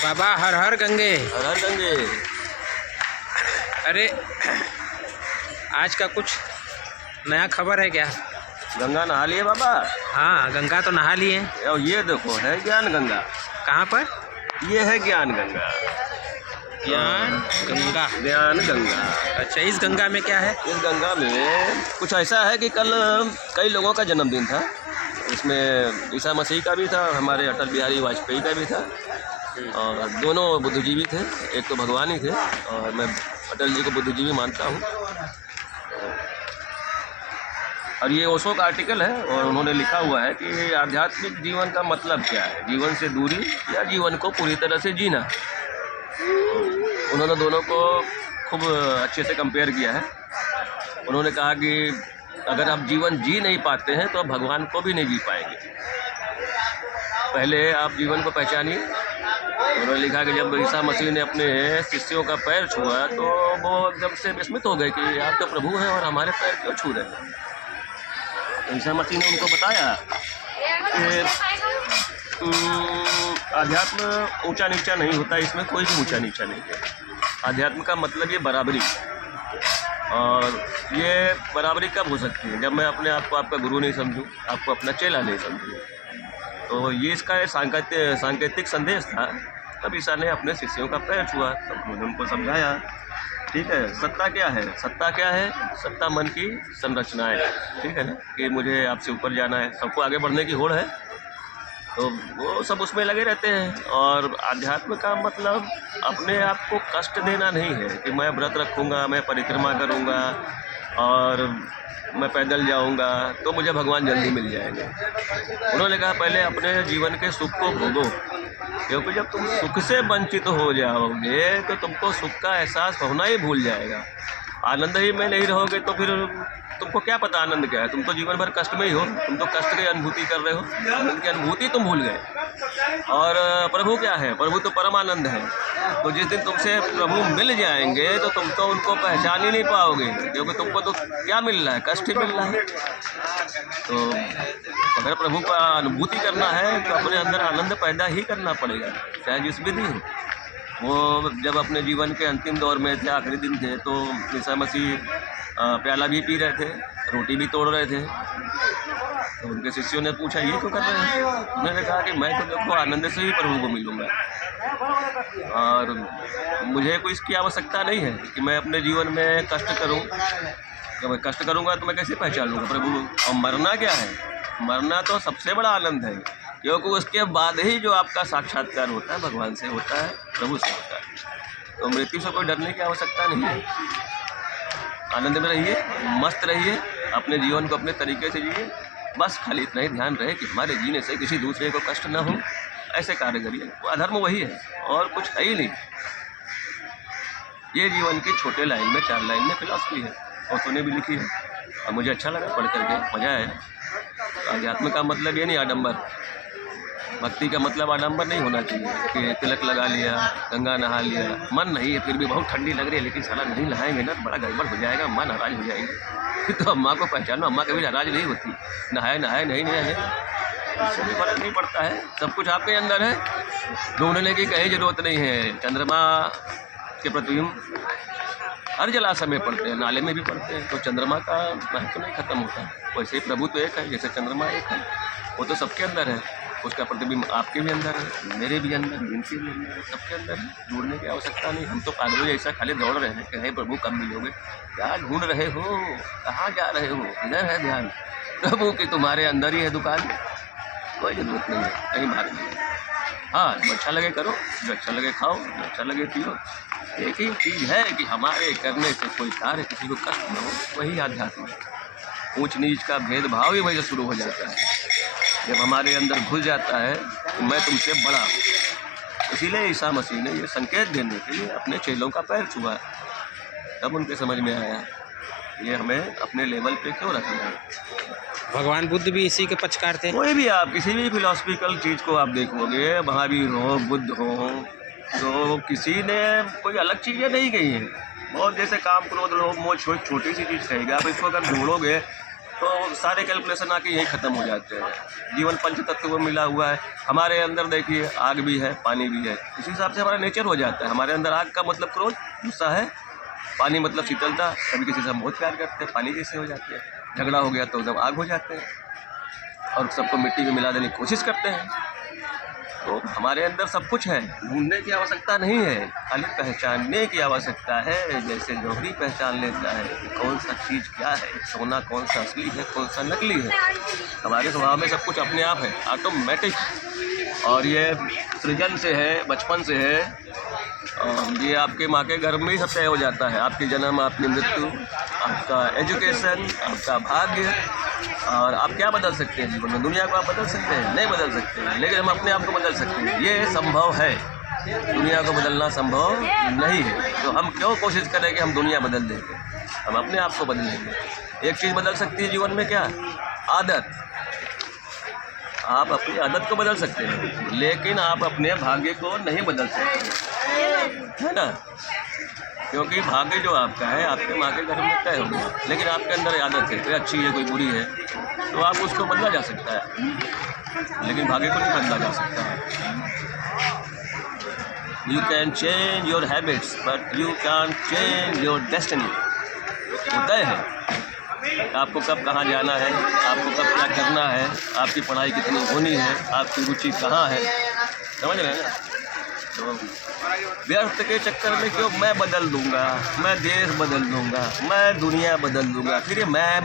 बाबा हर हर गंगे। हर हर गंगे। अरे आज का कुछ नया खबर है क्या? गंगा नहा लिए बाबा? हाँ, गंगा तो नहा लिए। और ये देखो है ज्ञान गंगा। कहाँ पर? ये है ज्ञान गंगा। ज्ञान गंगा। ज्ञान गंगा। अच्छा, इस गंगा में क्या है? इस गंगा में कुछ ऐसा है कि कल कई लोगों का जन्मदिन था। इसमें ईसा मसीह का भी था, हमारे अटल बिहारी वाजपेयी का भी था, और दोनों बुद्धिजीवी थे। एक तो भगवान ही थे, और मैं अटल जी को बुद्धिजीवी मानता हूँ। और ये ओशो का आर्टिकल है, और उन्होंने लिखा हुआ है कि आध्यात्मिक जीवन का मतलब क्या है, जीवन से दूरी या जीवन को पूरी तरह से जीना। उन्होंने दोनों को खूब अच्छे से कंपेयर किया है। उन्होंने कहा कि अगर आप जीवन जी नहीं पाते हैं तो आप भगवान को भी नहीं जी पाएंगे। पहले आप जीवन को पहचानिए। उन्होंने लिखा कि जब ईसा मसीह ने अपने शिष्यों का पैर छुआ तो वो एकदम से विस्मित हो गए कि आप तो प्रभु हैं और हमारे पैर क्यों छू रहे हैं। तो ईसा मसीह ने उनको बताया कि अध्यात्म ऊंचा नीचा नहीं होता, इसमें कोई भी ऊंचा नीचा नहीं है। अध्यात्म का मतलब ये बराबरी, और ये बराबरी कब हो सकती है? जब मैं अपने आप को आपका गुरु नहीं समझूं, आपको अपना चेला नहीं समझूं। तो ये इसका सांकेतिक संदेश था। तब ईसा ने अपने शिष्यों का पैर छुआ, तब उन्होंने उनको समझाया, ठीक है, सत्ता क्या है? सत्ता क्या है? सत्ता मन की संरचना है, ठीक है ना, कि मुझे आपसे ऊपर जाना है, सबको आगे बढ़ने की होड़ है, तो वो सब उसमें लगे रहते हैं। और आध्यात्म का मतलब अपने आप को कष्ट देना नहीं है कि मैं व्रत रखूँगा, मैं परिक्रमा करूँगा और मैं पैदल जाऊँगा तो मुझे भगवान जल्दी मिल जाएंगे। उन्होंने कहा पहले अपने जीवन के सुख को भोगो, क्योंकि जब तुम सुख से वंचित हो जाओगे तो तुमको सुख का एहसास होना ही भूल जाएगा। आनंद ही में नहीं रहोगे तो फिर तुमको क्या पता आनंद क्या है? तुम तो जीवन भर कष्ट में ही हो, तुम तो कष्ट की अनुभूति कर रहे हो, आनंद की अनुभूति तुम भूल गए। और प्रभु क्या है? प्रभु तो परम आनंद है। तो जिस दिन तुमसे प्रभु मिल जाएंगे तो तुम तो उनको पहचान ही नहीं पाओगे, क्योंकि तुमको तो क्या मिल रहा है? कष्ट ही मिल रहा है। तो अगर प्रभु का अनुभूति करना है तो अपने अंदर आनंद पैदा ही करना पड़ेगा, चाहे जिस विधि हो। वो जब अपने जीवन के अंतिम दौर में थे, आखिरी दिन थे, तो ईसा मसीह प्याला भी पी रहे थे, रोटी भी तोड़ रहे थे। तो उनके शिष्यों ने पूछा ये क्यों कर रहे हैं? उन्होंने कहा कि मैं तो देखो आनंद से ही प्रभु को मिलूँगा, और मुझे कोई इसकी आवश्यकता नहीं है कि मैं अपने जीवन में कष्ट करूँ। जब मैं कष्ट करूँगा तो मैं कैसे पहचान लूँगा प्रभु? और मरना क्या है? मरना तो सबसे बड़ा आनंद है, क्योंकि उसके बाद ही जो आपका साक्षात्कार होता है भगवान से होता है, प्रभु से होता है। तो मृत्यु से कोई डरने की आवश्यकता नहीं है। आनंद में रहिए, मस्त रहिए, अपने जीवन को अपने तरीके से जिए। बस खाली इतना ही ध्यान रहे कि हमारे जीने से किसी दूसरे को कष्ट न हो, ऐसे कार्य करिए। वो अधर्म वही है और कुछ है ही नहीं। ये जीवन की छोटे लाइन में, 4 लाइन में फिलॉसफी है, और तूने भी लिखी है, और मुझे अच्छा लगा पढ़ करके, मज़ा आया। तो अध्यात्म का मतलब ये नहीं आडंबर, भक्ति का मतलब आडंबर नहीं होना चाहिए कि तिलक लगा लिया, गंगा नहा लिया, मन नहीं है, फिर भी बहुत ठंडी लग रही है, लेकिन साला नहीं नहाएंगे ना तो बड़ा गड़बड़ हो जाएगा, अम्मा नाराज हो जाएंगे। तो अम्मा को पहचानो, अम्मा कभी नाराज नहीं होती, नहाए नहाए नहीं नहाए, इससे भी फर्क नहीं पड़ता है। सब कुछ आपके अंदर है, ढूंढने की कहीं ज़रूरत नहीं है। चंद्रमा के प्रतिबिंब हर जलाशय में पड़ते हैं, नाले में भी पड़ते हैं, तो चंद्रमा का महत्व नहीं खत्म होता। वैसे ही प्रभु तो एक है, जैसे चंद्रमा एक है, वो तो सबके अंदर है, उसका प्रतिबिंब आपके भी अंदर है, मेरे भी अंदर है, इनके भी अंदर है, सबके अंदर है। ढूंढने की आवश्यकता नहीं। हम तो पागलों जैसा खाली दौड़ रहे हैं कि हे प्रभु कब मिलोगे? क्या ढूंढ रहे हो? कहाँ जा रहे हो? इधर है ध्यान, प्रभु की तुम्हारे अंदर ही है दुकान, कोई ज़रूरत नहीं है कहीं भागने की। हाँ, जो अच्छा लगे करो, जो अच्छा लगे खाओ, जो अच्छा लगे पियो। एक ही चीज़ है कि हमारे करने से कोई कार्य किसी को कष्ट न हो, वही आध्यात्म है। ऊंच नीच का भेदभाव ही वजह शुरू हो जाता है जब हमारे अंदर घुस जाता है कि मैं तुमसे बड़ा हूँ। इसीलिए ईसा मसीह ने ये संकेत देने के लिए अपने चेलों का पैर छुआ। तब उनके समझ में आया ये हमें अपने लेवल पे क्यों रखना है। भगवान बुद्ध भी इसी के पक्षकार थे। कोई भी आप किसी भी फिलोसफिकल चीज़ को आप देखोगे, महावीर हो, बुद्ध हो, तो किसी ने कोई अलग चीज़ें नहीं कही हैं। बहुत जैसे काम क्रोध लोभ मोह छोटी सी चीज़ कहेगी, आप इसको अगर ढूंढोगे तो सारे कैलकुलेशन आके यही ख़त्म हो जाते हैं। जीवन पंच तत्व में मिला हुआ है। हमारे अंदर देखिए आग भी है, पानी भी है, इसी हिसाब से हमारा नेचर हो जाता है। हमारे अंदर आग का मतलब क्रोध, गुस्सा है, पानी मतलब शीतलता। कभी किसी से हम बहुत प्यार करते हैं, पानी जैसे हो जाते हैं। झगड़ा हो गया तो एकदम आग हो जाते हैं और सबको मिट्टी में मिला देने की कोशिश करते हैं। तो हमारे अंदर सब कुछ है, ढूंढने की आवश्यकता नहीं है, खाली पहचानने की आवश्यकता है। जैसे जौहरी पहचान लेता है कि कौन सा चीज़ क्या है, सोना कौन सा असली है, कौन सा नकली है। हमारे स्वभाव में सब कुछ अपने आप है, ऑटोमेटिक। और ये सृजन से है, बचपन से है। ये आपके माँ के गर्भ में ही सब तय हो जाता है। आपकी जन्म, आपकी मृत्यु, आपका एजुकेशन, आपका भाग्य। और आप क्या बदल सकते हैं जीवन में? दुनिया को आप बदल सकते हैं? नहीं बदल सकते हैं, लेकिन हम अपने आप को बदल सकते हैं। ये संभव है, दुनिया को बदलना संभव नहीं है। तो हम क्यों कोशिश करें कि हम दुनिया बदल देंगे? हम अपने आप को बदलेंगे। एक चीज़ बदल सकती है जीवन में, क्या? आदत। आप अपनी आदत को बदल सकते हैं, लेकिन आप अपने भाग्य को नहीं बदल सकते, है ना? क्योंकि भाग्य जो आपका है आपके माँ के घर में तय हो गया, लेकिन आपके अंदर आदत है, कोई अच्छी है कोई बुरी है, तो आप उसको बदला जा सकता है, लेकिन भाग्य को नहीं बदला जा सकता है। You can change your habits but you can change your destiny. तय है आपको कब कहाँ जाना है, आपको कब क्या करना है, आपकी पढ़ाई कितनी होनी है, आपकी रुचि कहाँ है, समझ रहे हैं ना? तो व्यर्थ के चक्कर में क्यों मैं बदल दूंगा, मैं देश बदल दूंगा, मैं दुनिया बदल दूंगा, फिर ये मैं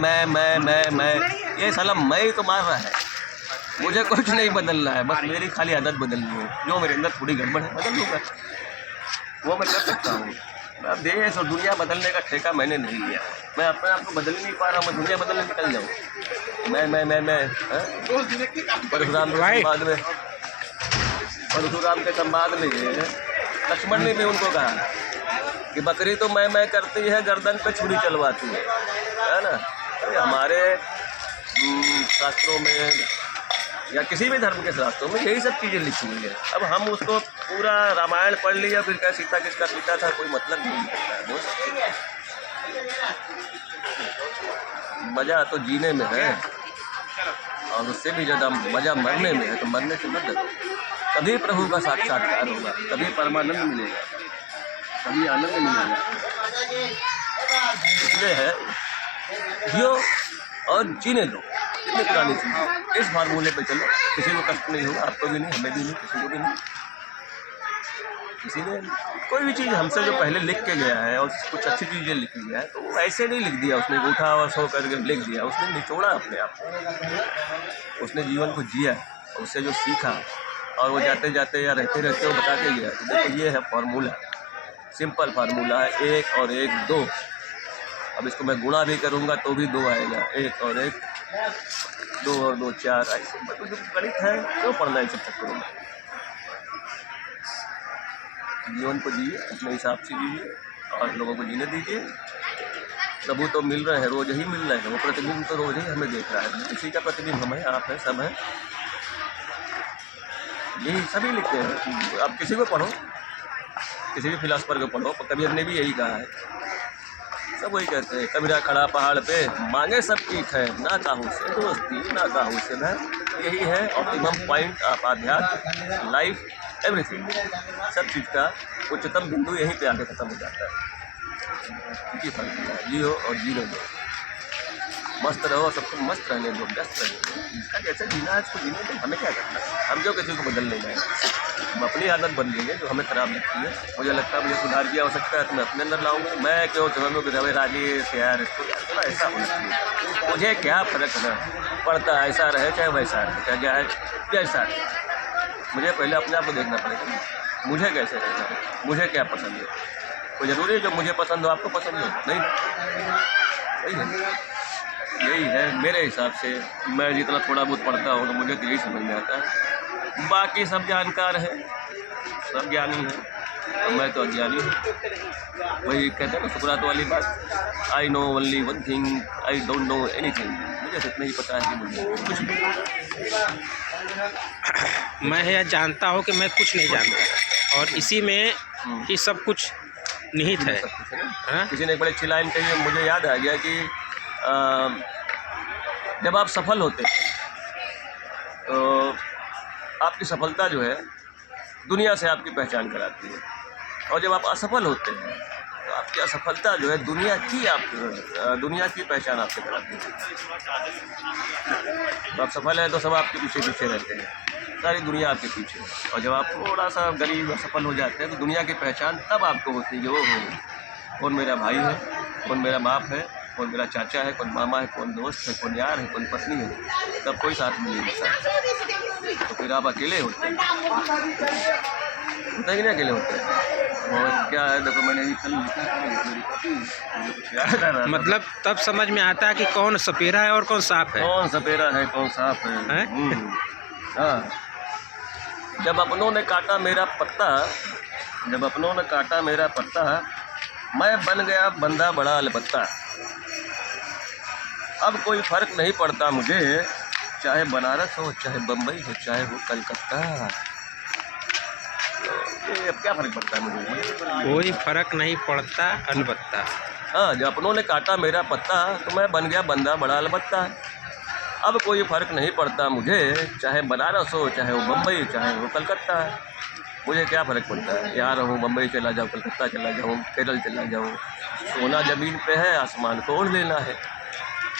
ये साला मैं ही तो मार रहा है। मुझे कुछ नहीं बदलना है, बस मेरी खाली आदत बदलनी है। जो मेरे अंदर थोड़ी गड़बड़ है बदल दूंगा, वो मैं कर सकता हूँ। अब देश और दुनिया बदलने का ठेका मैंने नहीं लिया। मैं अपने आप को बदल ही नहीं पा रहा हूँ, मैं दुनिया बदलने निकल जाऊँ। मैं परशुराम के संवाद में लक्ष्मण ने भी उनको कहा कि बकरी तो मैं करती है, गर्दन पे छुरी चलवाती है ना? अरे हमारे शास्त्रों में या किसी भी धर्म के शास्त्रों में यही सब चीज़ें लिखी हुई है। अब हम उसको पूरा रामायण पढ़ लिया, फिर क्या सीता किसका पिता था, कोई मतलब नहीं निकलता है। मज़ा तो जीने में है, और उससे भी ज़्यादा मज़ा मरने में है। तो मरने से मत डरो, तभी प्रभु का साक्षात्कार होगा, तभी परमानंद मिलेगा, तभी आनंद मिलेगा। इसलिए है जियो और जीने दो। कितनी पुरानी चीज़, इस फार्मूले पे चलो, किसी को कष्ट नहीं होगा, आपको भी नहीं, हमें भी नहीं, किसी को भी नहीं। किसी ने कोई भी चीज़ हमसे जो पहले लिख के गया है और कुछ अच्छी चीज़ें लिखी गया है, तो वो ऐसे नहीं लिख दिया उसने, उठा और सो करके लिख दिया। उसने निचोड़ा अपने आप को, उसने जीवन को जिया, उससे जो सीखा, और वो जाते जाते या रहते रहते वो बता के गया। तो देखो ये है फार्मूला, सिंपल फार्मूला है, 1 और 1 2। अब इसको मैं गुणा भी करूँगा तो भी 2 आएगा, 1 और 1 2 और 2 4। ऐसे मतलब जो गणित है क्यों पढ़ना है सब चक्करों में? जीवन को जिए, अपने हिसाब से जिए और लोगों को जीने दीजिए। प्रभु तो मिल रहे हैं, रोज़ ही मिल रहे हैं, वो प्रतिबिंब तो रोज़ ही हमें देख रहा है। किसी का प्रतिबिंब हम है, आप है, सब है, यही सभी लिखते हैं। आप किसी को पढ़ो, किसी भी फिलासफर को पढ़ो, कबीर ने भी यही कहा है, सब वही कहते हैं। कबीरा खड़ा पहाड़ पे मांगे सब ठीक है, ना काहू से दोस्ती ना काहू से धन। यही है ऑप्टिमम पॉइंट ऑफ आध्यात्म, लाइफ, एवरीथिंग। सब चीज़ का उच्चतम बिंदु यहीं पे आके खत्म हो जाता है। जियो और जीने दो, मस्त रहो, सबको मस्त रहने दो, व्यस्त रहने दो। जिसका जैसे जीना है उसको जीने दो, हमें क्या करना है? हम क्यों किसी को बदल लेना है? हम अपनी आदत बदलेंगे जो हमें ख़राब लगती है। मुझे लगता है मुझे सुधार की आवश्यकता है तो मैं अपने अंदर लाऊंगा। मैं क्यों समझूँ कि रवे राजेश यार इसको थोड़ा ऐसा होना चाहिए, मुझे क्या फ़र्क है पड़ता है, ऐसा रहे चाहे वैसा रहे, चाहे क्या है जैसा रहे। मुझे पहले अपने आप को देखना पड़ेगा, मुझे कैसे रहना है, मुझे क्या पसंद है। कोई ज़रूरी है जो मुझे पसंद हो आपको पसंद हो? नहीं, सही है। यही है मेरे हिसाब से। मैं जितना थोड़ा बहुत पढ़ता हूँ तो मुझे तो यही समझ में आता है। बाकी सब जानकार है, सब ज्ञानी है, और मैं तो अज्ञानी हूँ। वही कहते हैं ना सुकरात वाली बात, I know only one thing, I don't know anything. मुझे तो इतना ही पता है कि मुझे कुछ नहीं। मैं यह जानता हूँ कि मैं कुछ नहीं जानता, और इसी में ही सब कुछ निहित है। किसी ने एक बड़ी अच्छी लाइन कही है, मुझे याद आ गया कि जब आप सफल होते हैं तो आपकी सफलता जो है दुनिया से आपकी पहचान कराती है, और जब आप असफल होते हैं तो आपकी असफलता जो है दुनिया की पहचान आपसे कराती है। तो आप सफल हैं तो सब आपके पीछे पीछे रहते हैं, सारी दुनिया आपके पीछे है। और जब आप थोड़ा सा गरीब असफल हो जाते हैं तो दुनिया की पहचान तब आपको होती है कि वो कौन मेरा भाई है, कौन मेरा बाप है, कौन मेरा चाचा है, कौन मामा है, कौन दोस्त है, कौन यार है, कौन पत्नी है। तब कोई साथ में नहीं होता, तो फिर आप अकेले होते हैं, कि नहीं अकेले होते हैं। और क्या है, देखो मैंने ये कल लिखा था, मेरी कॉपी मुझे कुछ याद आ रहा था। मतलब तब समझ में आता है कि कौन सपेरा है और कौन सांप है। कौन सपेरा है कौन सांप है। हाँ, जब अपनों ने काटा मेरा पत्ता, मैं बन गया बंदा बड़ा अलबत्ता। अब कोई फर्क नहीं पड़ता मुझे, चाहे बनारस हो, चाहे बम्बई हो, चाहे हो कलकत्ता। तो ये अब क्या फ़र्क पड़ता है मुझे? कोई फर्क नहीं पड़ता अलबत्ता। हाँ, जब अपनों ने काटा मेरा पत्ता तो मैं बन गया बंदा बड़ा अलबत्ता। अब कोई फ़र्क नहीं पड़ता मुझे, चाहे बनारस हो, चाहे वो बम्बई, चाहे वो कलकत्ता। मुझे क्या फ़र्क पड़ता है, यहाँ रहूँ, बम्बई चला जाऊँ, कलकत्ता चला जाऊँ, केरल चला जाऊँ। सोना ज़मीन पे है, आसमान को ओढ़ लेना है।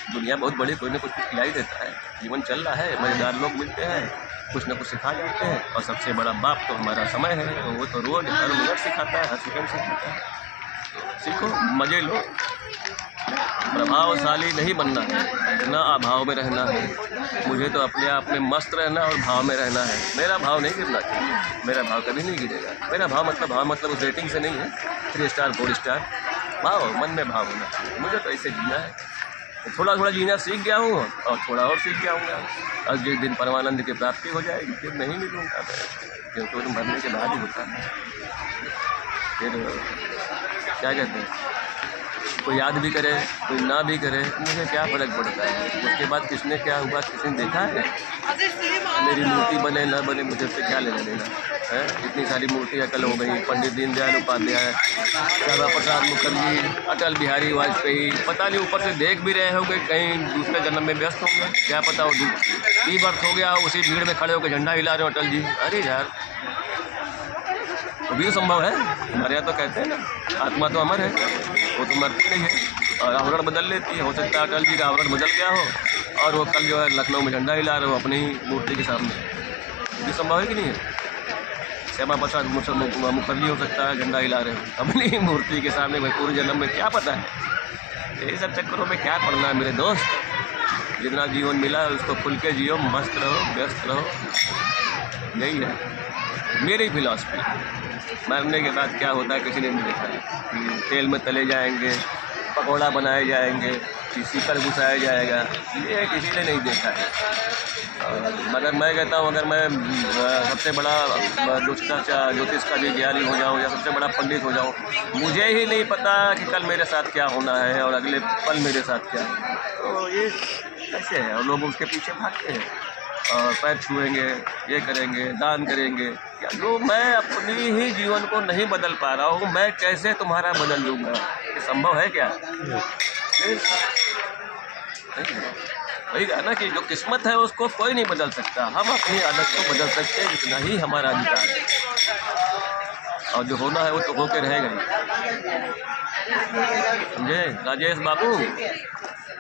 दुनिया बहुत बड़ी, कोई ना कुछ खिलाई देता है। जीवन चल रहा है, मज़ेदार लोग मिलते हैं, कुछ ना कुछ सिखा जाते हैं। और सबसे बड़ा बाप तो हमारा समय है, वो तो रोज़ हर मिनट सिखाता है, हर सेकंड सिखाता है। सीखो, मज़े लो। प्रभावशाली नहीं बनना है, ना अभाव में रहना है। मुझे तो अपने आप में मस्त रहना और भाव में रहना है। मेरा भाव नहीं गिरना चाहिए, मेरा भाव कभी नहीं गिरेगा। मेरा भाव मतलब उस रेटिंग से नहीं है, 3 स्टार 4 स्टार। भाव, मन में भाव होना चाहिए। मुझे तो ऐसे जीना है, थोड़ा थोड़ा जीना सीख गया हूँ और थोड़ा और सीख जाऊँगा। और जिस दिन परमानंद की प्राप्ति हो जाएगी फिर नहीं मिलूँगा मैं, क्योंकि वो मरने के बाद ही होता है। फिर क्या कहते हैं, कोई याद भी करे, कोई ना भी करे, मुझे क्या फ़र्क पड़ता है। उसके बाद किसने क्या हुआ किसी ने देखा है? मेरी मूर्ति बने ना बने मुझे उससे क्या लेना देना है। इतनी सारी मूर्तियाँ कल हो गई, पंडित दीनदयाल उपाध्याय, श्यामा प्रसाद मुखर्जी, अटल बिहारी वाजपेयी। पता नहीं ऊपर से देख भी रहे होंगे, कहीं दूसरे जन्म में व्यस्त होंगे, क्या पता वो रीबर्थ हो गया, उसी भीड़ में खड़े होकर झंडा हिला रहे हो अटल जी। अरे यार, वो भी तो संभव है। हमारे यहाँ तो कहते हैं ना, आत्मा तो अमर है, वो तो मरती नहीं है और आवरण बदल लेती है। हो सकता है अटल जी का आवरण बदल गया हो और वो कल जो है लखनऊ में झंडा हिला रहे हो अपनी ही मूर्ति के सामने। ये भी संभव है कि नहीं है? श्यामा प्रसाद मुखर्जी हो सकता है झंडा हिला रहे हो अपनी ही मूर्ति के सामने। भाई पूरे जन्म में क्या पता है, ये सब चक्करों में क्या पड़ना है मेरे दोस्त। जितना जीवन मिला है उसको खुल के जियो, मस्त रहो, व्यस्त रहो। यही है मेरी फिलॉसफी। मरने के बाद क्या होता है किसी ने नहीं देखा है। तेल में तले जाएंगे, पकौड़ा बनाए जाएंगे, सीकर घुसाया जाएगा, ये किसी ने नहीं देखा है। मगर मैं कहता हूँ, अगर मैं सबसे बड़ा ज्योतिष का भी ज्ञानी हो जाऊँ या सबसे बड़ा पंडित हो जाऊँ, मुझे ही नहीं पता कि कल मेरे साथ क्या होना है और अगले पल मेरे साथ क्या है। तो ये कैसे है, और लोग उसके पीछे भागते हैं और पैर छुएंगे, ये करेंगे, दान करेंगे। क्या जो मैं अपनी ही जीवन को नहीं बदल पा रहा हूँ, मैं कैसे तुम्हारा बदल दूँगा? ये संभव है क्या? वही है ना कि जो किस्मत है उसको कोई नहीं बदल सकता। हम अपनी आदत को बदल सकते हैं, इतना ही हमारा अधिकार है। और जो होना है वो तो होके रहेगा ही। समझे राजेश बाबू,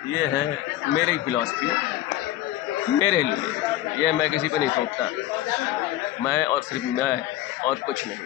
ये है मेरी फिलॉसफी, मेरे लिए। ये मैं किसी पे नहीं थोपता, मैं और सिर्फ मैं और कुछ नहीं।